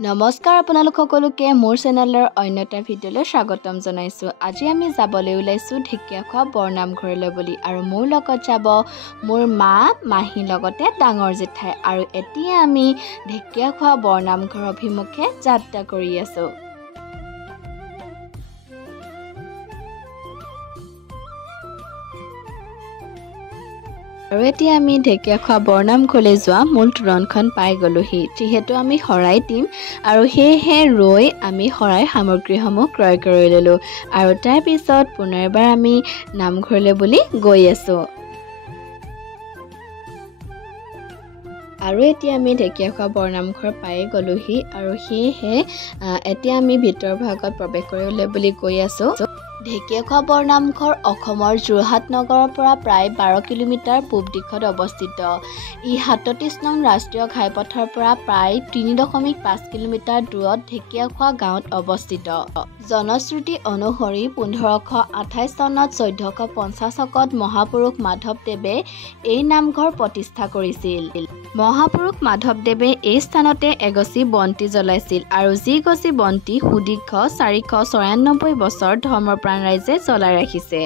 নমস্কাৰ আপোনালোক সকলোকে মোৰ চেনেলৰ অন্য এটা ভিডিঅ'লৈ স্বাগতম জনাইছোঁ। আজি আমি যাবলৈ ওলাইছোঁ ঢেকীয়াখোৱা বৰনামঘৰলৈ বুলি আৰু মোৰ লগত যাব মোৰ মা, মাহী লগতে ডাঙৰ জেঠাই আৰু এতিয়া আমি ঢেকীয়াখোৱা বৰনামঘৰ অভিমুখে যাত্ৰা কৰি আছোঁ। আৰু এতিয়া আমি ঢেকীয়াখোৱা বৰনামঘৰলৈ যোৱা মূল তোৰণখন পাই গ'লোহি। যিহেতু আমি শৰাই দিম আৰু সেয়েহে ৰৈ আমি শৰাই সামগ্ৰীসমূহ ক্ৰয় কৰি ল'লোঁ আৰু তাৰপিছত পুনৰবাৰ আমি নামঘৰলৈ বুলি গৈ আছোঁ। আৰু এতিয়া আমি ঢেকীয়াখোৱা বৰনামঘৰ পাই গ'লোহি আৰু সেয়েহে এতিয়া আমি ভিতৰ ভাগত প্ৰৱেশ কৰিবলৈ বুলি গৈ আছোঁ। ঢেকীয়াখোৱা বৰনামঘৰ অসমৰ যোৰহাট নগৰৰ পৰা প্ৰায় 12 কিলোমিটাৰ পূব দিশত অৱস্থিত। ই 37 নং ৰাষ্ট্ৰীয় ঘাইপথৰ পৰা প্ৰায় 3.5 কিলোমিটাৰ দূৰত ঢেকীয়াখোৱা গাঁৱত অৱস্থিত। জনশ্ৰুতি অনুসৰি 1528 চনত 1450 শকত মহাপুৰুষ মাধৱদেৱে এই নামঘৰ প্ৰতিষ্ঠা কৰিছিল। মহাপুৰুষ মাধৱদেৱে এই স্থানতে এগছি বন্তি জ্বলাইছিল আৰু যি গছি বন্তি সুদীৰ্ঘ 494 বছৰ ধৰ্মপ্ৰাণ ৰাইজে জ্বলাই ৰাখিছে।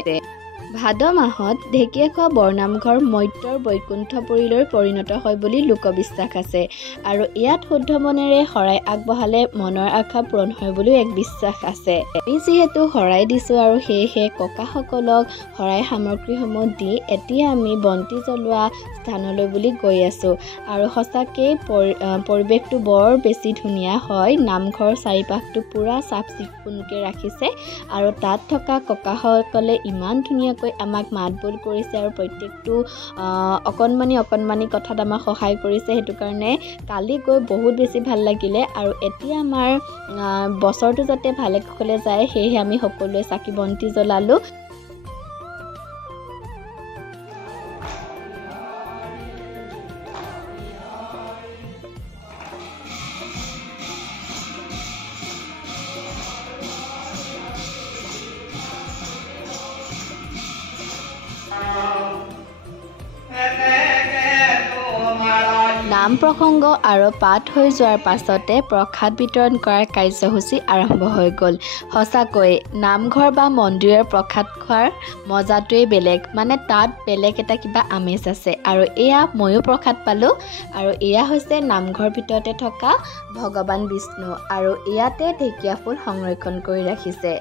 ভাদ মাহত ঢেকীয়াখোৱা বৰনামঘৰ মৰ্ত্যৰ বৈকুণ্ঠপুৰীলৈ পৰিণত হয় বুলি লোকবিশ্বাস আছে আৰু ইয়াত শুদ্ধ মনেৰে শৰাই আগবঢ়ালে মনৰ আশা পূৰণ হয় বুলিও এক বিশ্বাস আছে। আমি যিহেতু শৰাই দিছোঁ আৰু সেয়েহে ককাসকলক শৰাই সামগ্ৰীসমূহ দি এতিয়া আমি বন্তি জ্বলোৱা স্থানলৈ বুলি গৈ আছোঁ আৰু সঁচাকৈ পৰিৱেশটো বৰ বেছি ধুনীয়া হয়। নামঘৰ চাৰিপাশটো পূৰা চাফ চিকুণকৈ ৰাখিছে আৰু তাত থকা ককাসকলে ইমান ধুনীয়াকৈ আমাক মাত বোল কৰিছে আৰু প্ৰত্যেকটো অকণমানি কথাত আমাক সহায় কৰিছে। সেইটো কাৰণে কালি গৈ বহুত বেছি ভাল লাগিলে আৰু এতিয়া আমাৰ বছৰটো যাতে ভালে কুশলে যায় সেয়েহে আমি সকলোৱে চাকি বন্তি জ্বলালোঁ। নাম প্ৰসংগ আৰু পাঠ হৈ যোৱাৰ পাছতে প্ৰসাদ বিতৰণ কৰাৰ কাৰ্যসূচী আৰম্ভ হৈ গ'ল। সঁচাকৈ নামঘৰ বা মন্দিৰৰ প্ৰসাদ খোৱাৰ মজাটোৱেই বেলেগ, মানে তাত বেলেগ এটা কিবা আমেজ আছে। আৰু এয়া ময়ো প্ৰসাদ পালোঁ আৰু এয়া হৈছে নামঘৰ ভিতৰতে থকা ভগৱান বিষ্ণু আৰু ইয়াতে ঢেকীয়া ফুল সংৰক্ষণ কৰি ৰাখিছে।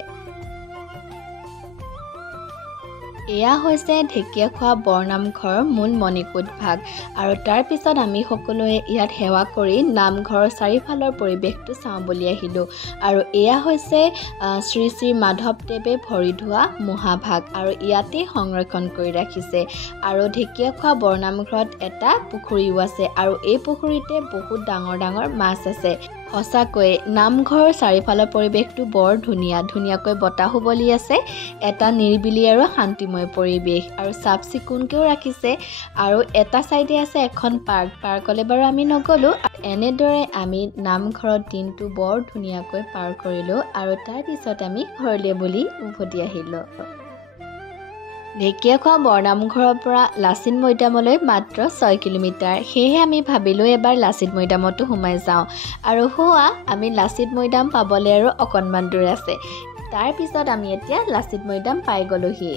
এয়া হৈছে ঢেকীয়াখোৱা বৰনামঘৰৰ মূল মণিকূট ভাগ আৰু তাৰপিছত আমি সকলোৱে ইয়াত সেৱা কৰি নামঘৰৰ চাৰিওফালৰ পৰিৱেশটো চাওঁ বুলি আহিলোঁ আৰু এয়া হৈছে শ্ৰী শ্ৰী মাধৱদেৱে ভৰি ধোৱা মহাভাগ আৰু ইয়াতেই সংৰক্ষণ কৰি ৰাখিছে। আৰু ঢেকীয়াখোৱা বৰনামঘৰত এটা পুখুৰীও আছে আৰু এই পুখুৰীতে বহুত ডাঙৰ ডাঙৰ মাছ আছে। সঁচাকৈ নামঘৰৰ চাৰিওফালৰ পৰিৱেশটো বৰ ধুনীয়াকৈ বতাহো বলি আছে। এটা নিৰিবিলি আৰু শান্তিময় পৰিৱেশ আৰু চাফ চিকুণকৈও ৰাখিছে আৰু এটা চাইডে আছে এখন পাৰ্কলৈ বাৰু আমি নগ'লোঁ। এনেদৰে আমি নামঘৰত দিনটো বৰ ধুনীয়াকৈ পাৰ কৰিলোঁ আৰু তাৰপিছত আমি ঘৰলৈ বুলি উভতি আহিলোঁ। ঢেকীয়াখোৱা বৰনামঘৰৰ পৰা লাচিত মৈদামলৈ মাত্ৰ 6 কিলোমিটাৰ। সেয়েহে আমি ভাবিলোঁ এবাৰ লাচিত মৈদামতো সোমাই যাওঁ আৰু আমি লাচিত মৈদাম পাবলৈ আৰু অকণমান দূৰ আছে। তাৰপিছত আমি এতিয়া লাচিত মৈদাম পাই গ'লোহি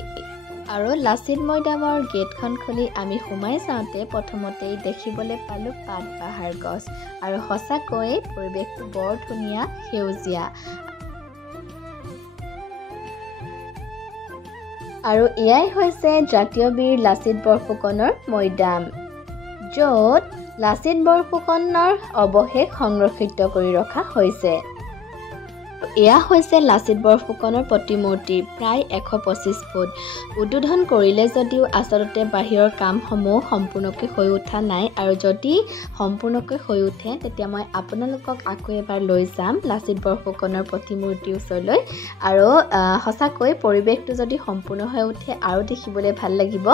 আৰু লাচিত মৈদামৰ গেটখন খুলি আমি সোমাই যাওঁতে প্ৰথমতেই দেখিবলৈ পালোঁ পাত বাহাৰ গছ আৰু সঁচাকৈ পৰিৱেশটো বৰ ধুনীয়া সেউজীয়া। আৰু এয়াই হৈছে জাতীয় বীৰ লাচিত বৰফুকনৰ মৈদাম, য'ত লাচিত বৰফুকনৰ অৱশেষ সংৰক্ষিত কৰি ৰখা হৈছে। এয়া হৈছে লাচিত বৰফুকনৰ প্ৰতিমূৰ্তি, প্ৰায় 125 ফুট। উদ্বোধন কৰিলে যদিও আচলতে বাহিৰৰ কামসমূহ সম্পূৰ্ণকৈ হৈ উঠা নাই আৰু যদি সম্পূৰ্ণকৈ হৈ উঠে তেতিয়া মই আপোনালোকক আকৌ এবাৰ লৈ যাম লাচিত বৰফুকনৰ প্ৰতিমূৰ্তিৰ ওচৰলৈ আৰু সঁচাকৈ পৰিৱেশটো যদি সম্পূৰ্ণ হৈ উঠে আৰু দেখিবলৈ ভাল লাগিব।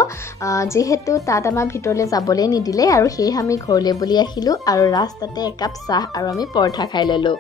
যিহেতু তাত আমাৰ ভিতৰলৈ যাবলৈ নিদিলে আৰু সেয়েহে আমি ঘৰলৈ বুলি আহিলোঁ আৰু ৰাস্তাতে একাপ চাহ আৰু আমি পৰঠা খাই ল'লোঁ।